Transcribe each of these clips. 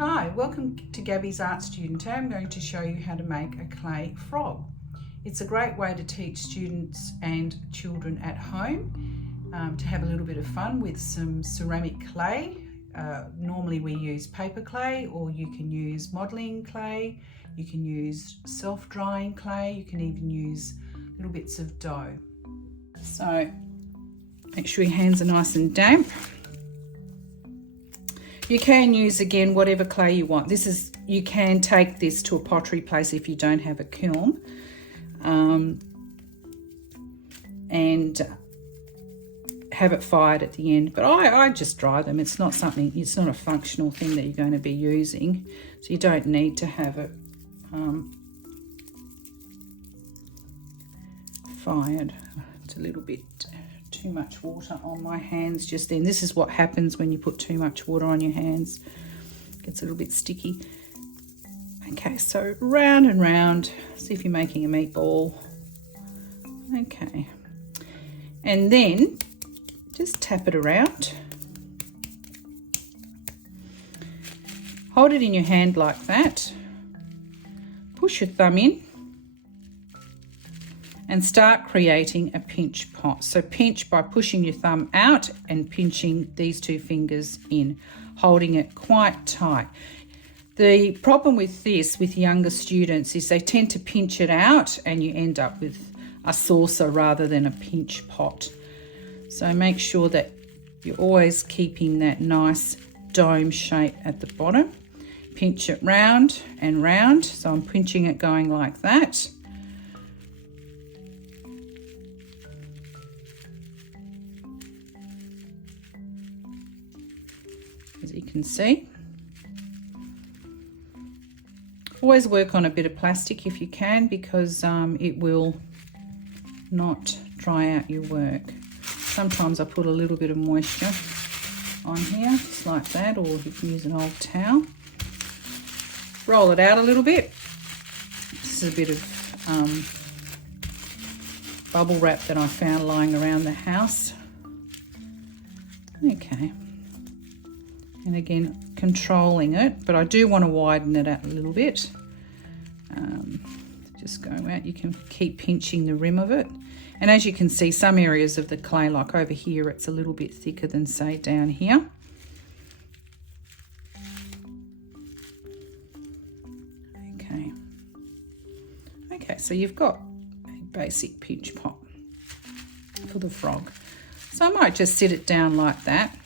Hi, welcome to Gabby's Art Student. Today I'm going to show you how to make a clay frog. It's a great way to teach students and children at home to have a little bit of fun with some ceramic clay. Normally we use paper clay, or you can use modelling clay, you can use self-drying clay, you can even use little bits of dough. So make sure your hands are nice and damp. You can use, again, whatever clay you want. You can take this to a pottery place if you don't have a kiln, and have it fired at the end. But I just dry them. It's not a functional thing that you're going to be using, so you don't need to have it fired. It's a little bit too much water on my hands just then. This is what happens when you put too much water on your hands. It gets a little bit sticky. Okay, so round and round. See if you're making a meatball. Okay. And then just tap it around. Hold it in your hand like that. Push your thumb in and start creating a pinch pot. So pinch by pushing your thumb out and pinching these two fingers in, holding it quite tight. The problem with this with younger students is they tend to pinch it out and you end up with a saucer rather than a pinch pot. So make sure that you're always keeping that nice dome shape at the bottom. Pinch it round and round. So I'm pinching it going like that. As you can see. Always work on a bit of plastic if you can, because it will not dry out your work. Sometimes I put a little bit of moisture on here, just like that, or you can use an old towel. Roll it out a little bit. This is a bit of bubble wrap that I found lying around the house. Okay. And again, controlling it, but I do want to widen it out a little bit. Just go out, you can keep pinching the rim of it. And as you can see, some areas of the clay, like over here, it's a little bit thicker than, say, down here. Okay. Okay, so you've got a basic pinch pot for the frog. So I might just sit it down like that.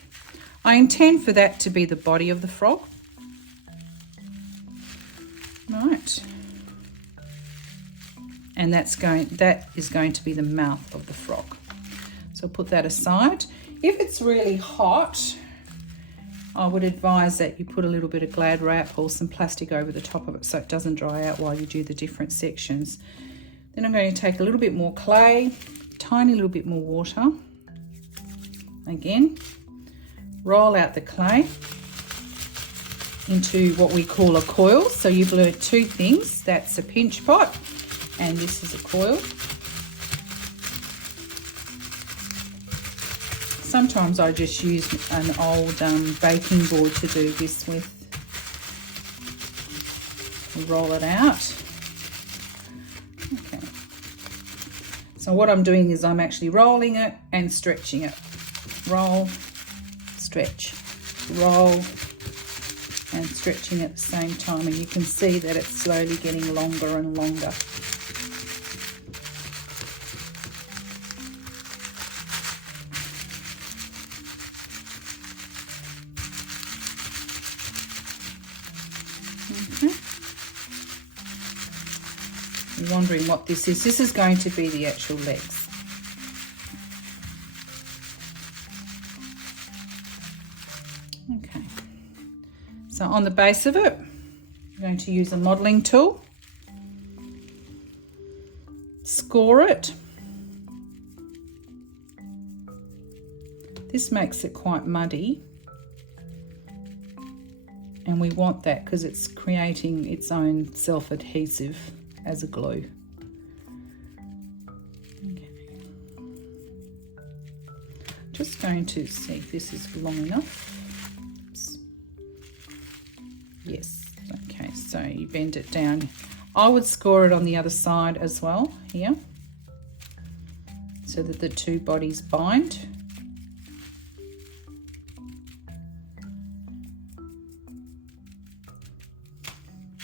I intend for that to be the body of the frog. Right. And that is going to be the mouth of the frog. So I'll put that aside. If it's really hot, I would advise that you put a little bit of Glad wrap or some plastic over the top of it so it doesn't dry out while you do the different sections. Then I'm going to take a little bit more clay, tiny little bit more water. Again. Roll out the clay into what we call a coil. So you've learnt two things. That's a pinch pot and this is a coil. Sometimes I just use an old baking board to do this with. Roll it out. Okay. So what I'm doing is I'm actually rolling it and stretching it. Roll, stretch, roll, and stretching at the same time, and you can see that it's slowly getting longer and longer. Okay. You're wondering what this is. This is going to be the actual legs. Okay, so on the base of it, I'm going to use a modelling tool, score it. This makes it quite muddy, and we want that because it's creating its own self-adhesive as a glue. Okay. Just going to see if this is long enough. Oops. Yes. Okay, so you bend it down. I would score it on the other side as well here, so that the two bodies bind.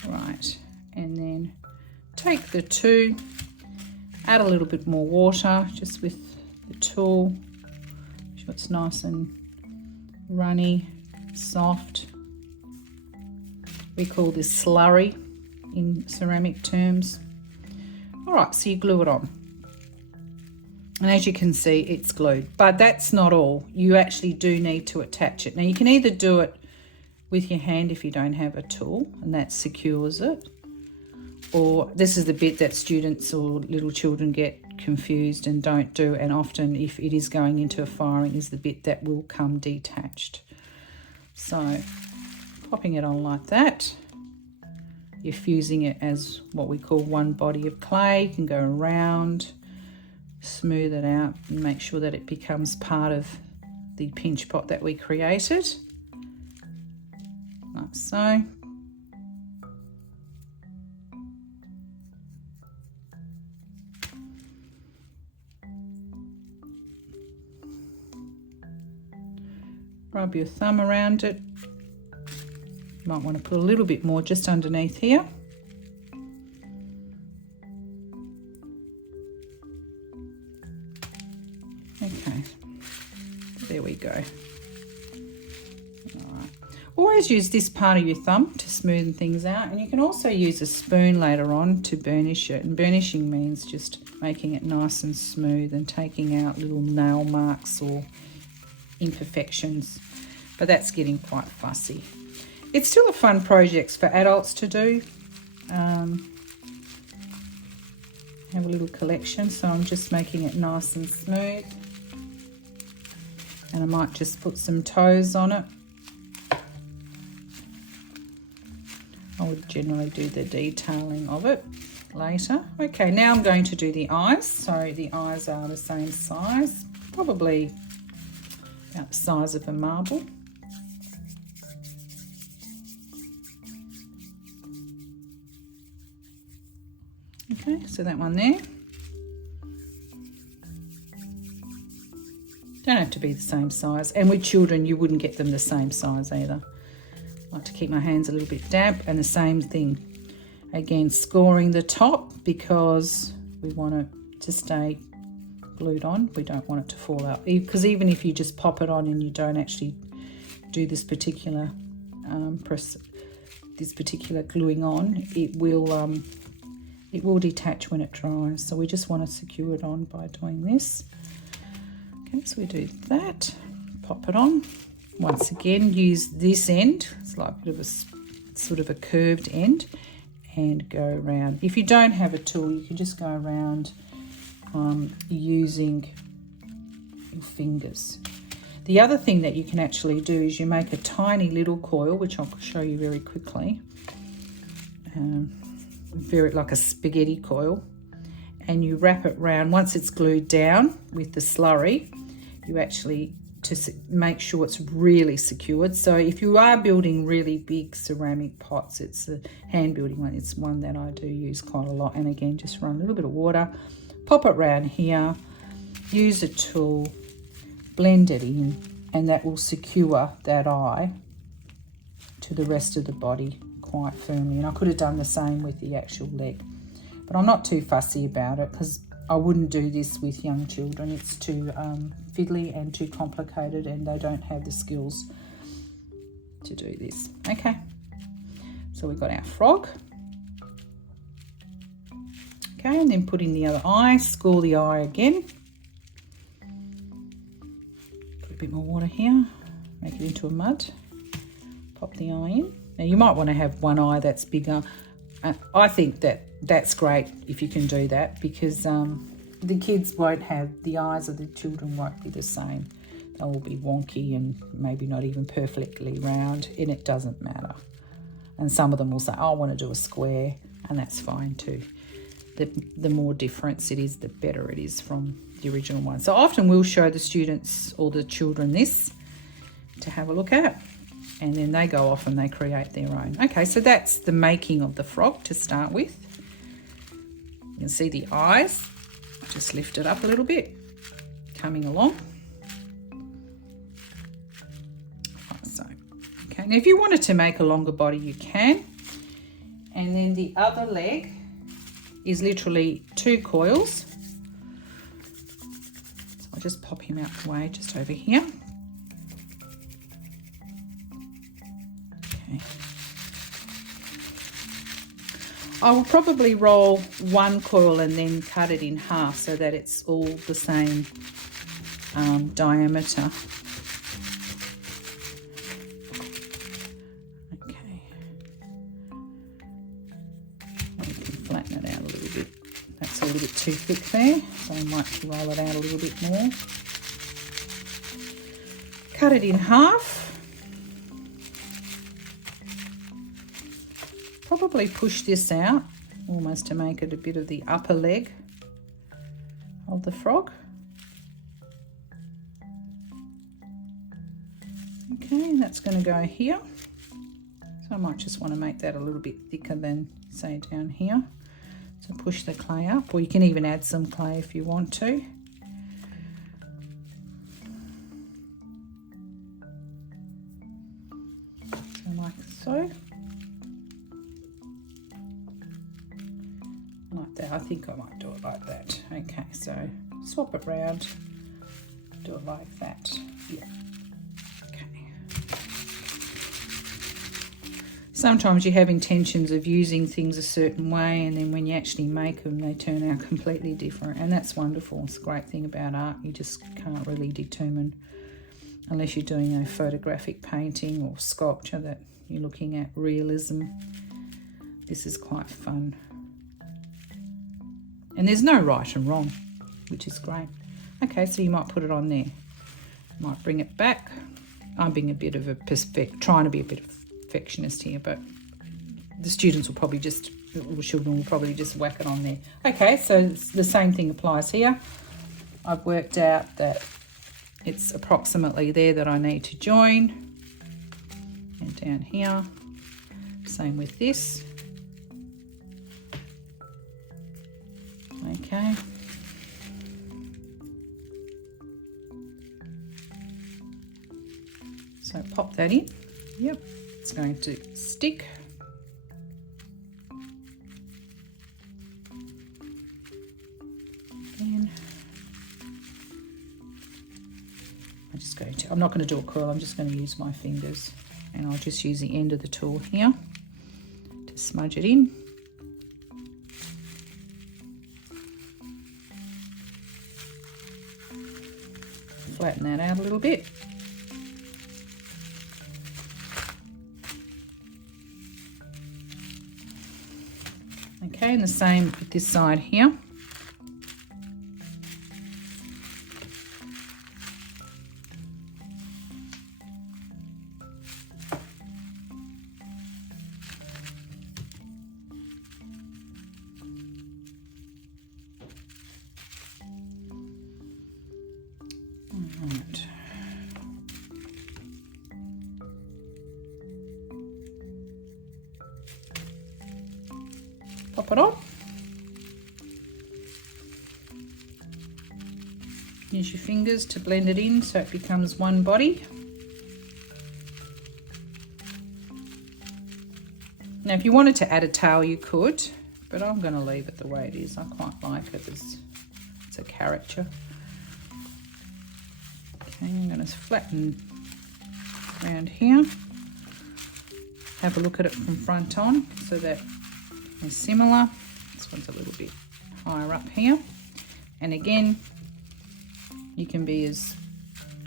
Right, and then take the two, add a little bit more water just with the tool, make sure it's nice and runny, soft. We call this slurry in ceramic terms. All right, so you glue it on. And as you can see, it's glued, but that's not all. You actually do need to attach it. Now you can either do it with your hand if you don't have a tool, and that secures it. Or this is the bit that students or little children get confused and don't do, and often if it is going into a firing is the bit that will come detached. So popping it on like that, you're fusing it as what we call one body of clay. You can go around, smooth it out and make sure that it becomes part of the pinch pot that we created, like so. Rub your thumb around it. You might want to put a little bit more just underneath here. Okay, there we go. All right. Always use this part of your thumb to smoothen things out, and you can also use a spoon later on to burnish it. And burnishing means just making it nice and smooth and taking out little nail marks or imperfections, but that's getting quite fussy. It's still a fun project for adults to do. Have a little collection, so I'm just making it nice and smooth, and I might just put some toes on it. I would generally do the detailing of it later. Okay, now I'm going to do the eyes. So the eyes are the same size, probably about the size of a marble. Okay, so that one there. Don't have to be the same size. And with children, you wouldn't get them the same size either. I like to keep my hands a little bit damp, and the same thing. Again, scoring the top because we want it to stay glued on. We don't want it to fall out. Because even if you just pop it on and you don't actually do this particular gluing on, it will detach when it dries. So we just want to secure it on by doing this. Okay, so we do that, pop it on. Once again, use this end. It's like a bit of a sort of a curved end, and go around. If you don't have a tool, you can just go around using your fingers. The other thing that you can actually do is you make a tiny little coil, which I'll show you very quickly. Very like a spaghetti coil, and you wrap it round. Once it's glued down with the slurry, you actually, to make sure it's really secured. So if you are building really big ceramic pots, it's a hand building one. It's one that I do use quite a lot. And again, just run a little bit of water, pop it around here, use a tool, blend it in, and that will secure that eye to the rest of the body quite firmly. And I could have done the same with the actual leg, but I'm not too fussy about it because I wouldn't do this with young children. It's too fiddly and too complicated, and they don't have the skills to do this. Okay, so we've got our frog. Okay, and then put in the other eye, score the eye again. Put a bit more water here, make it into a mud, pop the eye in. Now you might want to have one eye that's bigger. I think that's great if you can do that, because the kids won't have, the eyes of the children won't be the same. They'll all be wonky and maybe not even perfectly round, and it doesn't matter. And some of them will say, oh, I want to do a square, and that's fine too. The more difference it is, the better it is from the original one. So often we'll show the students or the children this to have a look at. and then they go off and they create their own. Okay, so that's the making of the frog to start with. You can see the eyes. I just lift it up a little bit, coming along. Like so. Okay, now if you wanted to make a longer body, you can. And then the other leg is literally 2 coils. So I'll just pop him out the way just over here. Okay. I will probably roll 1 coil and then cut it in half so that it's all the same diameter. Okay. You can flatten it out a little bit. That's a little bit too thick there, so I might roll it out a little bit more. Cut it in half. Probably push this out almost to make it a bit of the upper leg of the frog. Okay, and that's going to go here. So I might just want to make that a little bit thicker than, say, down here. So push the clay up, or you can even add some clay if you want to. So like so. Like that. I think I might do it like that. Okay, so swap it round, do it like that. Yeah. Okay. Sometimes you have intentions of using things a certain way, and then when you actually make them, they turn out completely different, and that's wonderful. It's a great thing about art. You just can't really determine, unless you're doing a photographic painting or sculpture, that you're looking at realism. This is quite fun. And there's no right and wrong, which is great. Okay, so you might put it on there. Might bring it back. I'm being a bit of a trying to be a bit of a perfectionist here, but the students will probably just, the children will probably just whack it on there. Okay, so the same thing applies here. I've worked out that it's approximately there that I need to join. And down here, same with this. Okay. So pop that in. Yep, it's going to stick. Then I'm not going to do a coil, I'm just going to use my fingers, and I'll just use the end of the tool here to smudge it in. Flatten that out a little bit. Okay, and the same with this side here. Right. Pop it on. Use your fingers to blend it in so it becomes one body. Now if you wanted to add a tail you could, but I'm going to leave it the way it is. I quite like it as it's a caricature. Okay, I'm going to flatten around here. Have a look at it from front on so that it's similar. This one's a little bit higher up here. And again, you can be as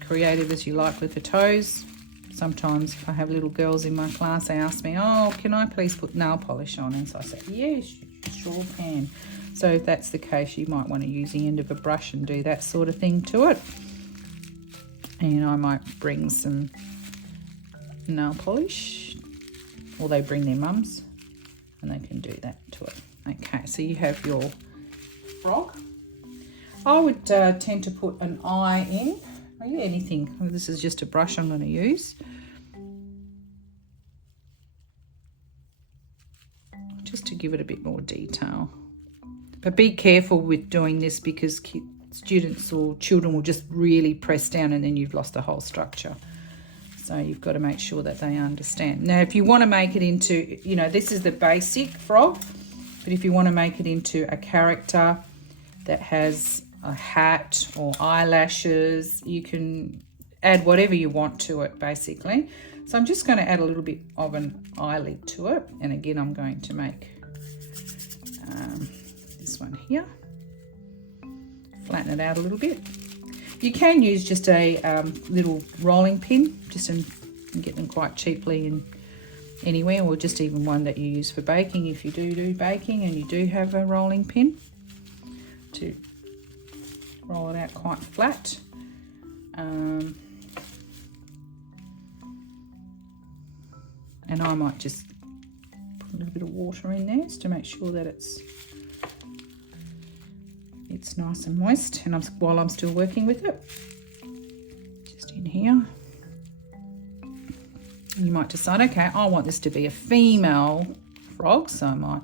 creative as you like with the toes. Sometimes if I have little girls in my class, they ask me, oh, can I please put nail polish on? And so I say, yes, you sure can. So if that's the case, you might want to use the end of a brush and do that sort of thing to it. And I might bring some nail polish, or they bring their mums and they can do that to it. Okay, so you have your frog. I would tend to put an eye in, or anything. This is just a brush I'm going to use. just to give it a bit more detail. But be careful with doing this because students or children will just really press down and then you've lost the whole structure. So you've got to make sure that they understand. Now, if you want to make it into, you know, this is the basic frog, but if you want to make it into a character that has a hat or eyelashes, you can add whatever you want to it, basically. So I'm just going to add a little bit of an eyelid to it. And again, I'm going to make this one here. Flatten it out a little bit. You can use just a little rolling pin, just you can get them quite cheaply in anywhere, or just even one that you use for baking if you do baking and you do have a rolling pin to roll it out quite flat. And I might just put a little bit of water in there just to make sure that it's nice and moist, and while I'm still working with it, just in here. You might decide, okay, I want this to be a female frog, so I might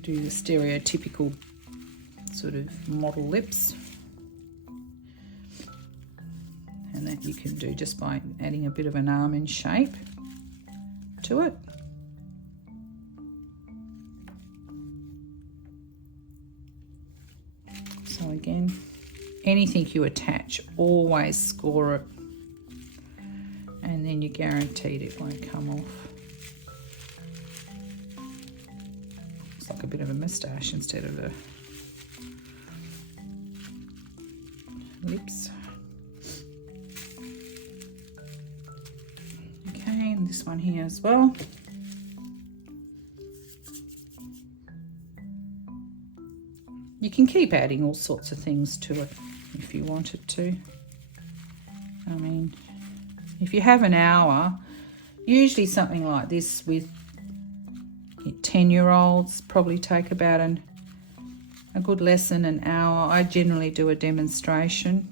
do the stereotypical sort of model lips, and that you can do just by adding a bit of an almond shape to it. So again, anything you attach, always score it, and then you're guaranteed it won't come off. It's like a bit of a moustache instead of a lips. Okay, and this one here as well. You can keep adding all sorts of things to it if you wanted to. I mean, if you have an hour, usually something like this with 10-year-olds probably take about a good lesson, an hour. I generally do a demonstration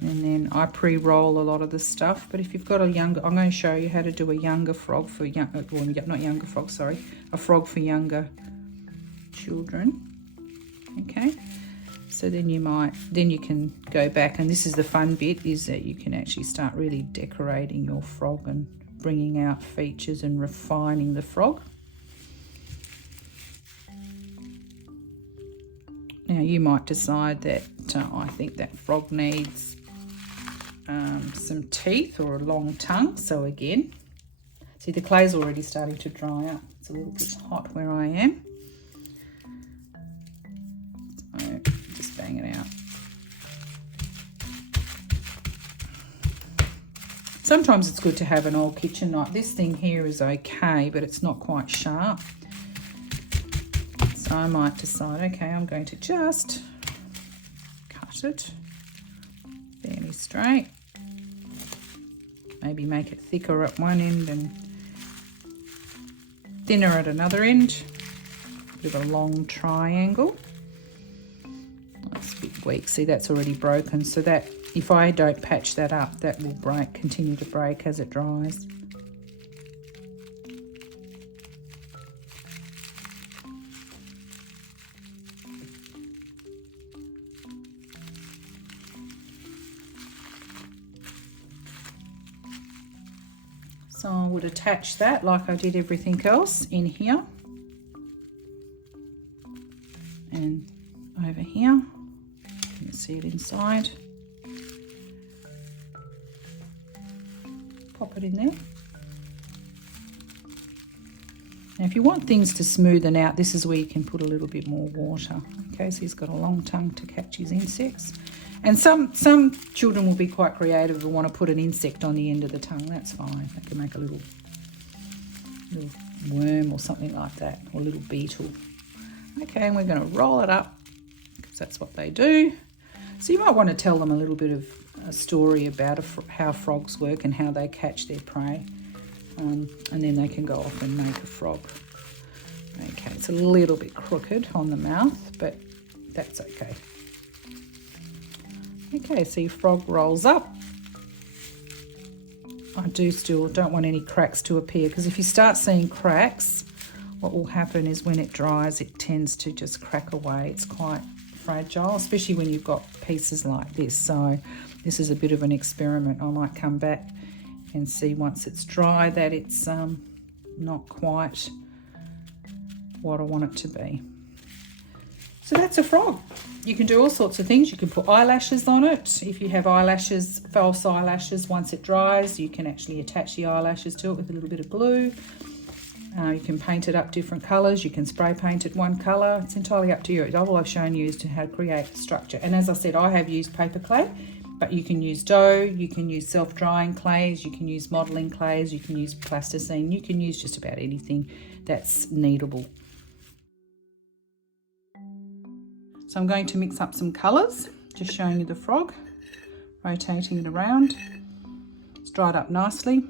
and then I pre-roll a lot of the stuff. But if you've got a younger, I'm going to show you how to do a younger frog for young, well, not younger frog, sorry, a frog for younger children. Okay, so then you can go back, and this is the fun bit, is that you can actually start really decorating your frog and bringing out features and refining the frog. Now you might decide that I think that frog needs some teeth or a long tongue. So again, see the clay's already starting to dry up. It's a little bit hot where I am. So just bang it out. Sometimes it's good to have an old kitchen knife. This thing here is okay, but it's not quite sharp. So I might decide, okay, I'm going to just cut it fairly straight. Maybe make it thicker at one end and thinner at another end. Bit of a long triangle. That's a bit weak. See, that's already broken. So that, if I don't patch that up, that will break, continue to break as it dries. So I would attach that like I did everything else in here and over here. You can see it inside. Pop it in there. Now if you want things to smoothen out, this is where you can put a little bit more water. Okay, so he's got a long tongue to catch his insects. And some children will be quite creative and want to put an insect on the end of the tongue. That's fine. They can make a little worm or something like that, or a little beetle. Okay, and we're going to roll it up because that's what they do. So you might want to tell them a little bit of a story about how frogs work and how they catch their prey. And then they can go off and make a frog. Okay, it's a little bit crooked on the mouth, but that's okay. Okay, so your frog rolls up. I don't want any cracks to appear, because if you start seeing cracks, what will happen is when it dries, it tends to just crack away. It's quite fragile, especially when you've got pieces like this. So this is a bit of an experiment. I might come back and see once it's dry that it's not quite what I want it to be. So that's a frog. You can do all sorts of things. You can put eyelashes on it. If you have eyelashes, false eyelashes, once it dries, you can actually attach the eyelashes to it with a little bit of glue. You can paint it up different colours. You can spray paint it one colour. It's entirely up to you. All I've shown you is to how to create structure. And as I said, I have used paper clay, but you can use dough, you can use self-drying clays, you can use modelling clays, you can use plasticine, you can use just about anything that's kneadable. So I'm going to mix up some colours, just showing you the frog, rotating it around. It's dried up nicely.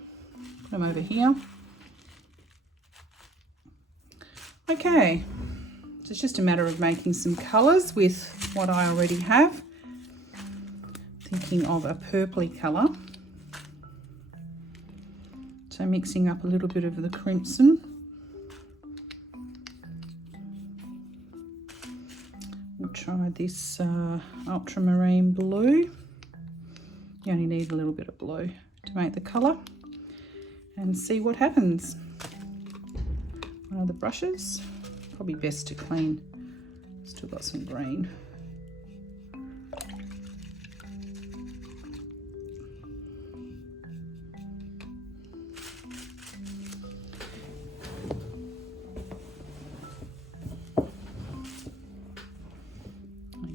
Put them over here. Okay, so it's just a matter of making some colours with what I already have. Thinking of a purpley colour. So mixing up a little bit of the crimson. We'll try this ultramarine blue. You only need a little bit of blue to make the colour, and see what happens. One of the brushes, probably best to clean. Still got some green.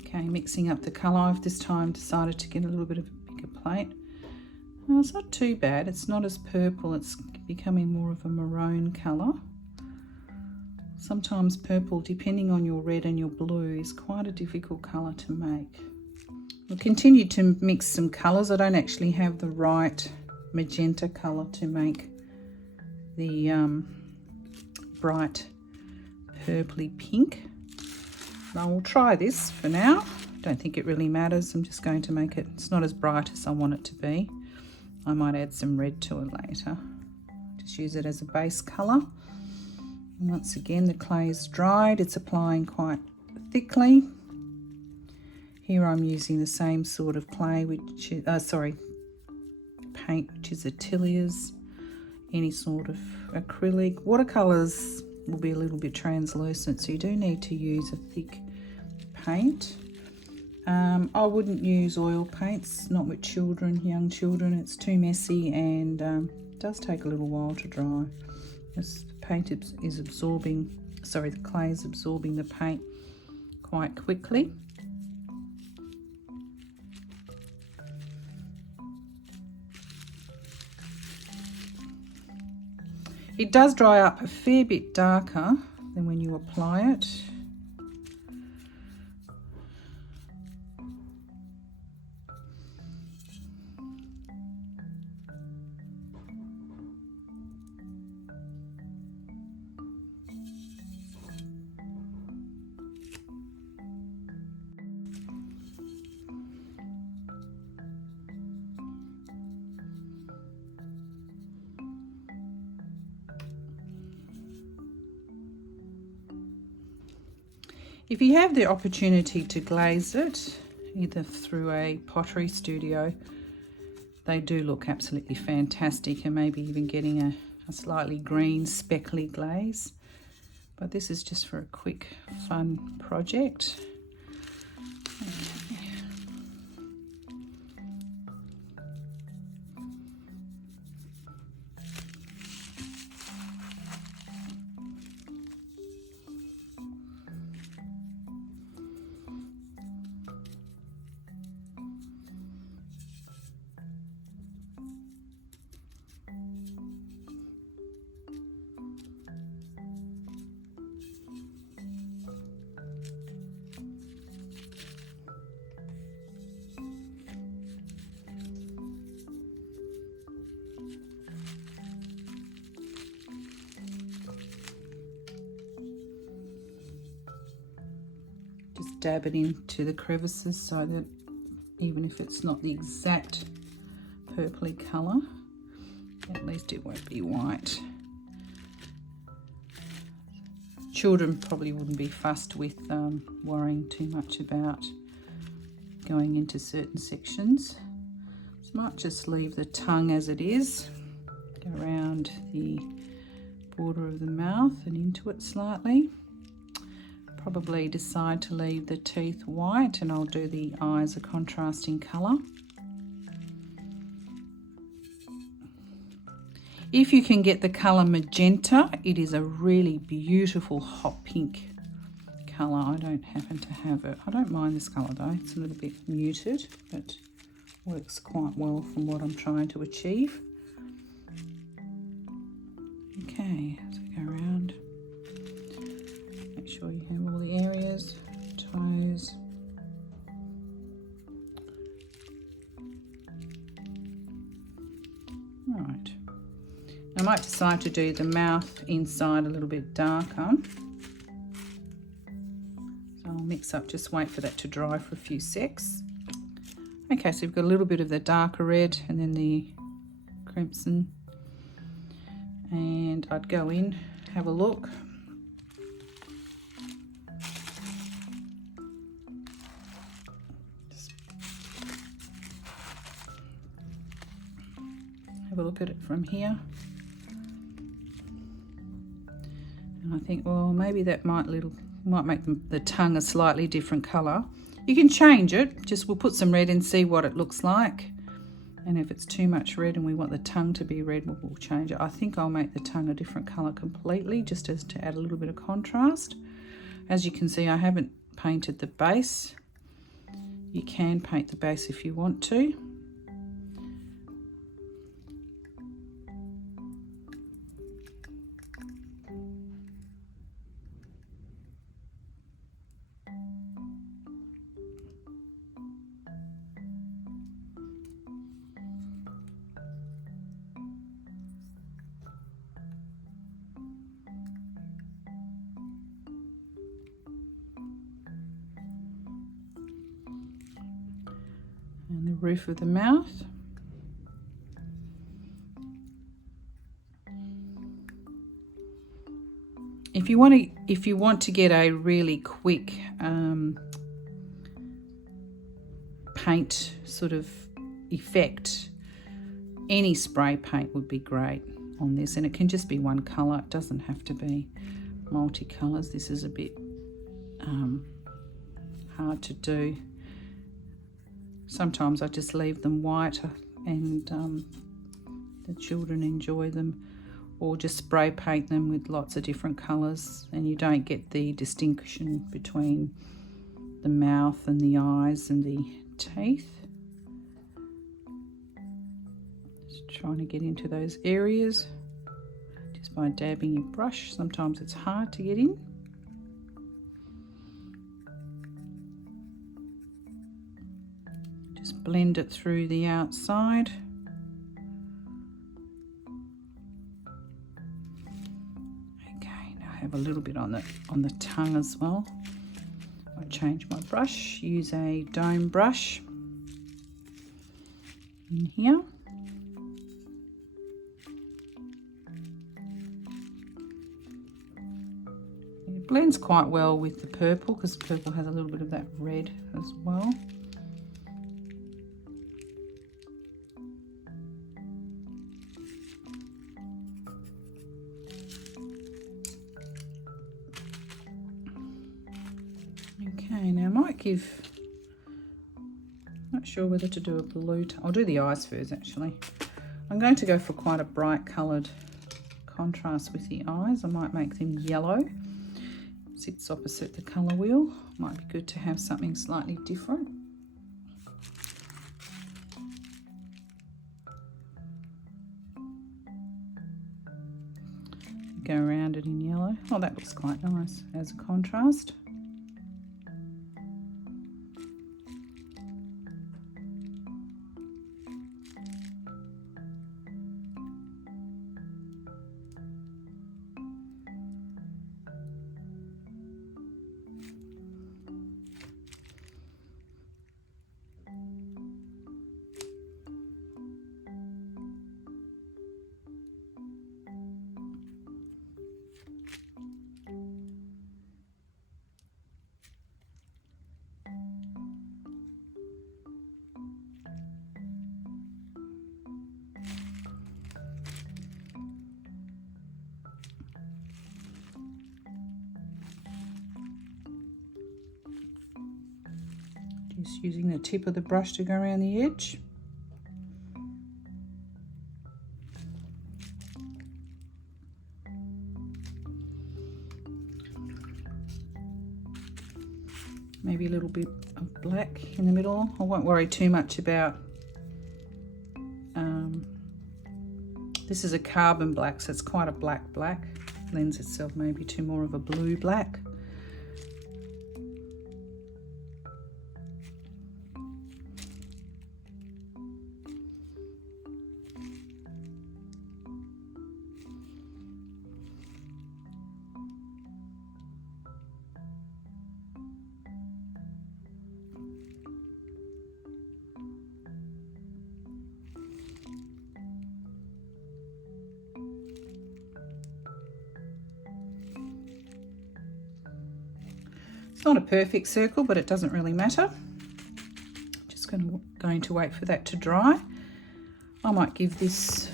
Okay, mixing up the colour. I've this time decided to get a little bit of a bigger plate. Well, it's not too bad. It's not as purple. It's becoming more of a maroon colour. Sometimes purple, depending on your red and your blue, is quite a difficult colour to make. We'll continue to mix some colours. I don't actually have the right magenta colour to make the bright purpley pink. I will try this for now. Don't think it really matters. I'm just going to make it, it's not as bright as I want it to be. I might add some red to it later. Just use it as a base colour. Once again, the clay is dried. It's applying quite thickly. Here I'm using the same sort of clay, which is, paint, which is Ateliers. Any sort of acrylic. Watercolours will be a little bit translucent, so you do need to use a thick paint. I wouldn't use oil paints, not with children, young children. It's too messy and does take a little while to dry. This paint is absorbing, the clay is absorbing the paint quite quickly. It does dry up a fair bit darker than when you apply it. If you have the opportunity to glaze it, either through a pottery studio, they do look absolutely fantastic, and maybe even getting a slightly green speckly glaze. But this is just for a quick fun project. Just dab it into the crevices so that even if it's not the exact purpley colour, At least it won't be white. Children probably wouldn't be fussed with worrying too much about going into certain sections. So I might just leave the tongue as it is. Go around the border of the mouth and into it slightly. Probably decide to leave the teeth white, and I'll do the eyes a contrasting colour. If you can get the colour magenta, it is a really beautiful hot pink colour. I don't happen to have it. I don't mind this colour though. It's a little bit muted, but works quite well from what I'm trying to achieve. Okay, so go around. Make sure you have all the areas, toes. All right. I might decide to do the mouth inside a little bit darker. So I'll mix up, just wait for that to dry for a few secs. Okay, so we've got a little bit of the darker red and then the crimson. And I'd go in, have a look. Have a look at it from here. And I think, well, maybe that might make the tongue a slightly different colour. You can change it, just we'll put some red in, see what it looks like. And if it's too much red and we want the tongue to be red, we'll change it. I think I'll make the tongue a different colour completely, just as to add a little bit of contrast. As you can see, I haven't painted the base. You can paint the base if you want to. And the roof of the mouth. If you want to get a really quick paint sort of effect, any spray paint would be great on this, and it can just be one colour. It doesn't have to be multicolours. This is a bit hard to do. Sometimes I just leave them white and the children enjoy them, or just spray paint them with lots of different colours, and you don't get the distinction between the mouth and the eyes and the teeth. Just trying to get into those areas just by dabbing your brush. Sometimes it's hard to get in. Just blend it through the outside. Okay, now I have a little bit on the tongue as well. I change my brush, use a dome brush in here. It blends quite well with the purple, because purple has a little bit of that red as well. Okay, now I might give, not sure whether to do a blue, I'll do the eyes first actually. I'm going to go for quite a bright coloured contrast with the eyes. I might make them yellow. Sits opposite the colour wheel. Might be good to have something slightly different. Go around it in yellow. Oh, that looks quite nice as a contrast. Just using the tip of the brush to go around the edge. Maybe a little bit of black in the middle. I won't worry too much about, this is a carbon black, so it's quite a black. Lends itself maybe to more of a blue black. It's not a perfect circle, but it doesn't really matter. Just going to wait for that to dry. I might give this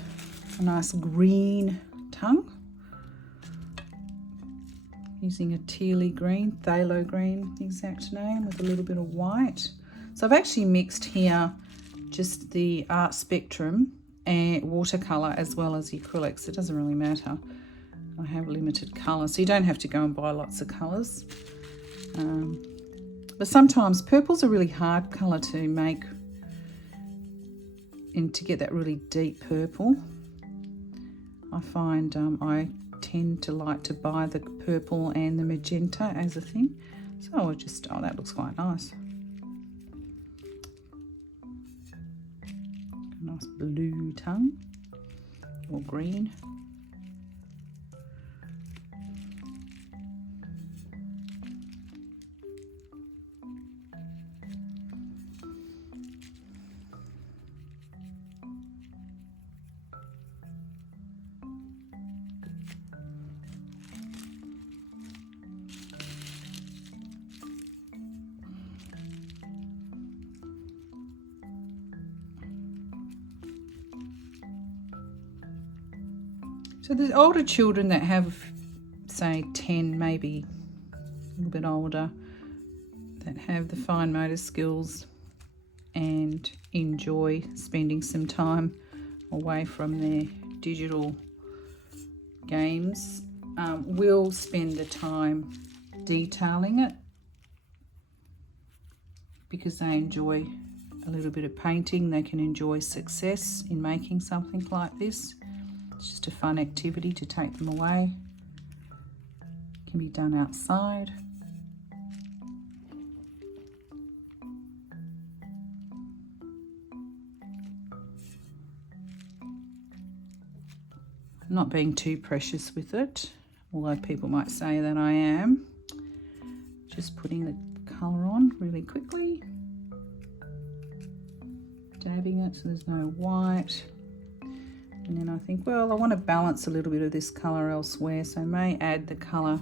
a nice green tongue using a tealy green, phthalo green, the exact name, with a little bit of white. So I've actually mixed here just the art spectrum and watercolour as well as the acrylics. It doesn't really matter. I have limited colour, so you don't have to go and buy lots of colours. But sometimes purple's a really hard colour to make and to get that really deep purple. I find I tend to like to buy the purple and the magenta as a thing. So I'll just, oh, that looks quite nice. A nice blue tongue or green. So the older children that have, say, 10, maybe a little bit older, that have the fine motor skills and enjoy spending some time away from their digital games, will spend the time detailing it because they enjoy a little bit of painting. They can enjoy success in making something like this. It's just a fun activity to take them away. It can be done outside. I'm not being too precious with it, although people might say that I am. Just putting the colour on really quickly. Dabbing it so there's no white. And then I think, well, I want to balance a little bit of this colour elsewhere, so I may add the colour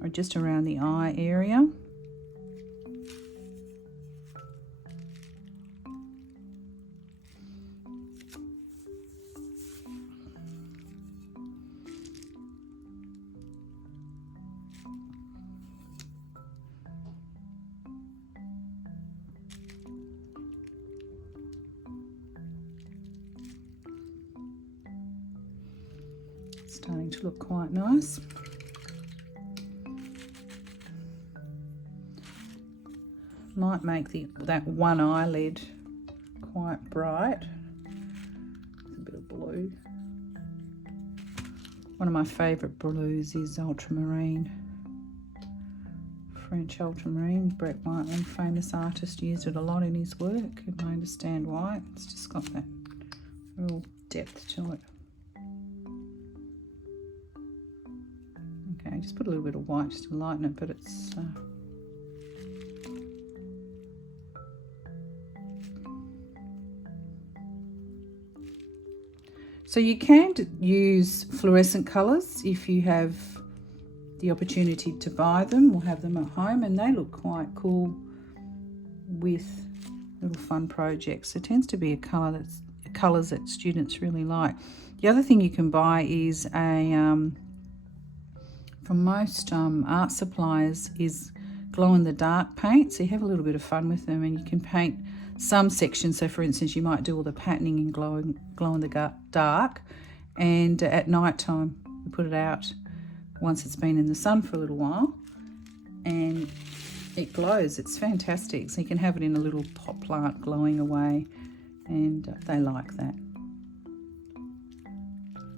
or just around the eye area. Starting to look quite nice. Might make that one eyelid quite bright. A bit of blue. One of my favourite blues is ultramarine. French ultramarine. Brett Whiteland, famous artist, used it a lot in his work, and I understand why. It's just got that real depth to it. Okay, just put a little bit of white just to lighten it, but it's so you can use fluorescent colours if you have the opportunity to buy them or have them at home, and they look quite cool with little fun projects. It tends to be a colours that students really like. The other thing you can buy is a from most art suppliers is glow-in-the-dark paint, so you have a little bit of fun with them, and you can paint some sections. So for instance, you might do all the patterning in glow-in-the-dark, and at night time you put it out once it's been in the sun for a little while, and it glows. It's fantastic. So you can have it in a little pot plant glowing away, and they like that.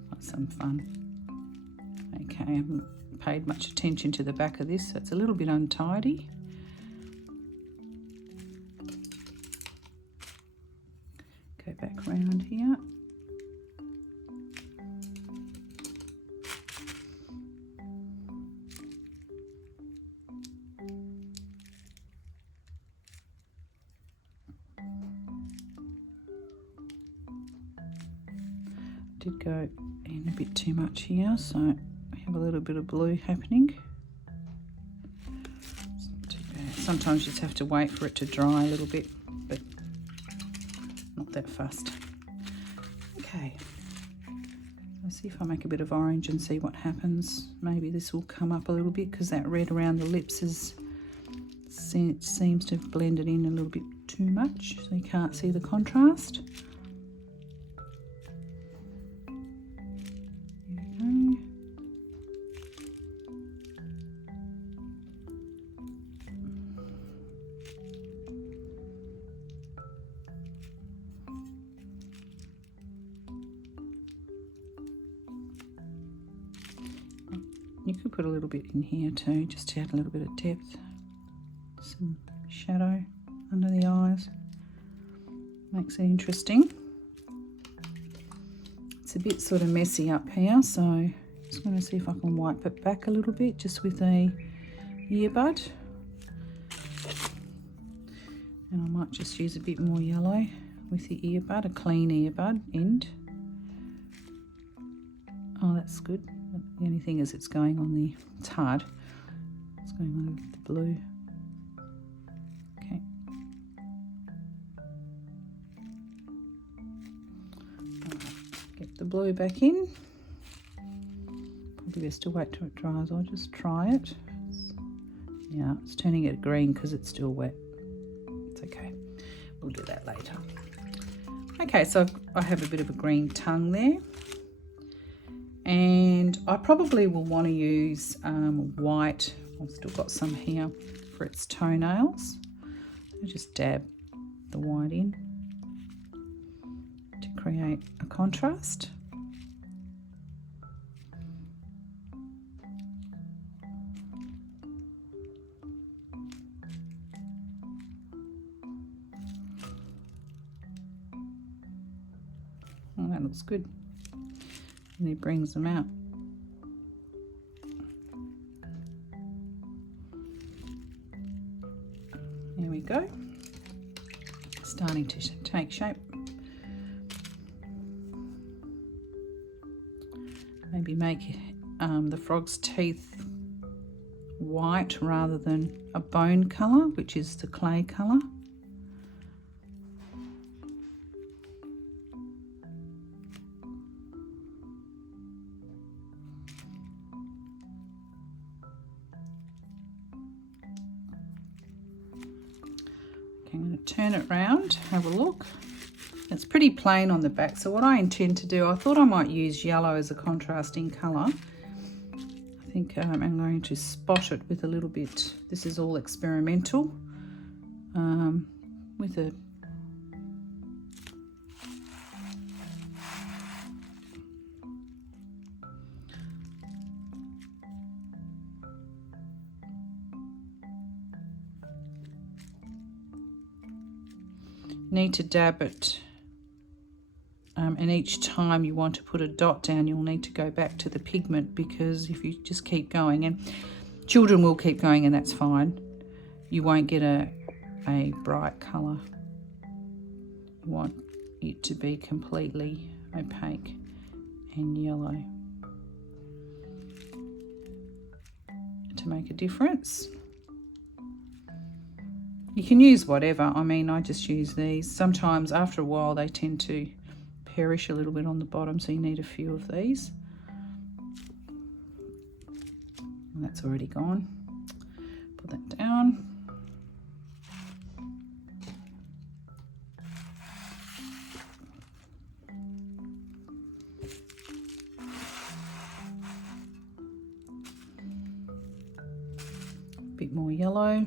That's some fun. Okay, I haven't paid much attention to the back of this, so it's a little bit untidy. Go back round here. Did go in a bit too much here, so we have a little bit of blue happening. It's not too bad. Sometimes you just have to wait for it to dry a little bit, but not that fast. Okay, let's see if I make a bit of orange and see what happens. Maybe this will come up a little bit because that red around the lips seems to have blended in a little bit too much, so you can't see the contrast. You could put a little bit in here too, just to add a little bit of depth. Some shadow under the eyes. Makes it interesting. It's a bit sort of messy up here, so I'm just going to see if I can wipe it back a little bit just with a earbud. And I might just use a bit more yellow with the earbud, a clean earbud end. Oh, that's good. The only thing is it's going on the, it's hard. It's going on the blue. Okay. Get the blue back in. Probably best to wait till it dries. I'll just try it. Yeah, it's turning it green because it's still wet. It's okay. We'll do that later. Okay, so I have a bit of a green tongue there. And I probably will want to use white. I've still got some here for its toenails. I'll just dab the white in to create a contrast. Oh, that looks good. And he brings them out. There we go. Starting to take shape. Maybe make the frog's teeth white rather than a bone colour, which is the clay colour. I'm going to turn it round, have a look. It's pretty plain on the back, so what I intend to do, I thought I might use yellow as a contrasting colour. I think I'm going to spot it with a little bit, this is all experimental, with a need to dab it, and each time you want to put a dot down, you'll need to go back to the pigment, because if you just keep going, and children will keep going and that's fine, you won't get a bright colour. You want it to be completely opaque and yellow to make a difference. You can use whatever. I mean, I just use these. Sometimes after a while they tend to perish a little bit on the bottom, so you need a few of these. And that's already gone. put that down. A bit more yellow.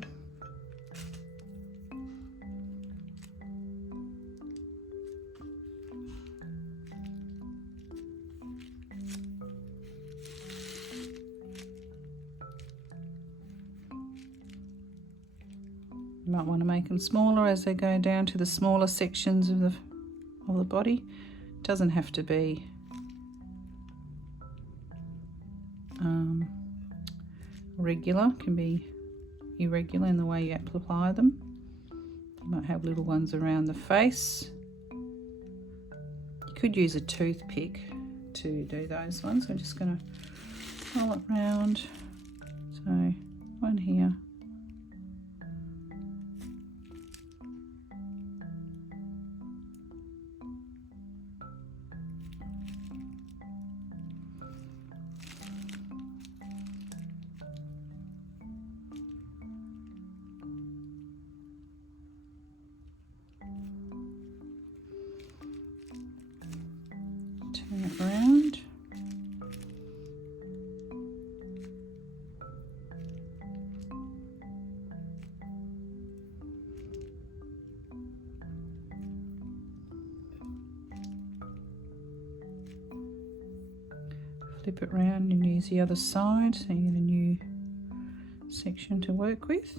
You might want to make them smaller as they go down to the smaller sections of the body. It doesn't have to be regular, it can be irregular in the way you apply them. You might have little ones around the face. You could use a toothpick to do those ones. I'm just going to roll it round. So one here. Turn it around. Flip it around and use the other side so you get a new section to work with.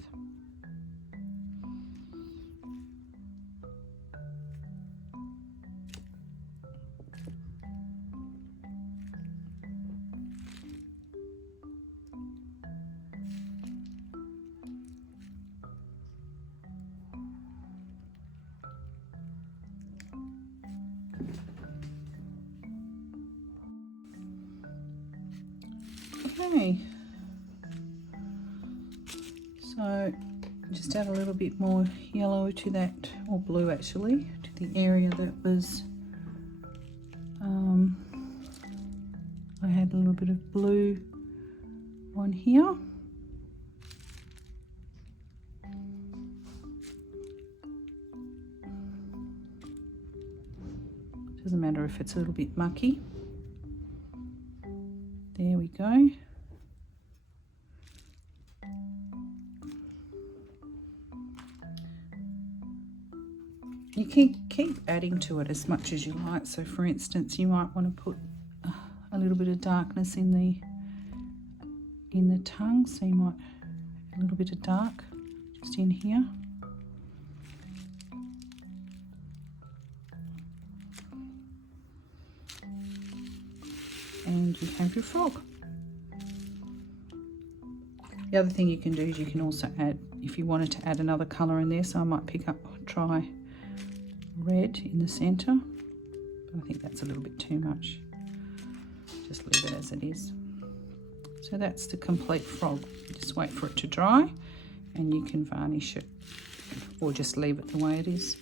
Okay, so just add a little bit more yellow to that, or blue actually, to the area that was, I had a little bit of blue on here. Doesn't matter if it's a little bit mucky. There we go. You can keep adding to it as much as you like. So for instance, you might want to put a little bit of darkness in the tongue. So you might add a little bit of dark just in here. And you have your frog. The other thing you can do is you can also add, if you wanted to add another colour in there, so I might try red in the centre, but I think that's a little bit too much. Just leave it as it is. So that's the complete frog. Just wait for it to dry and you can varnish it, or just leave it the way it is.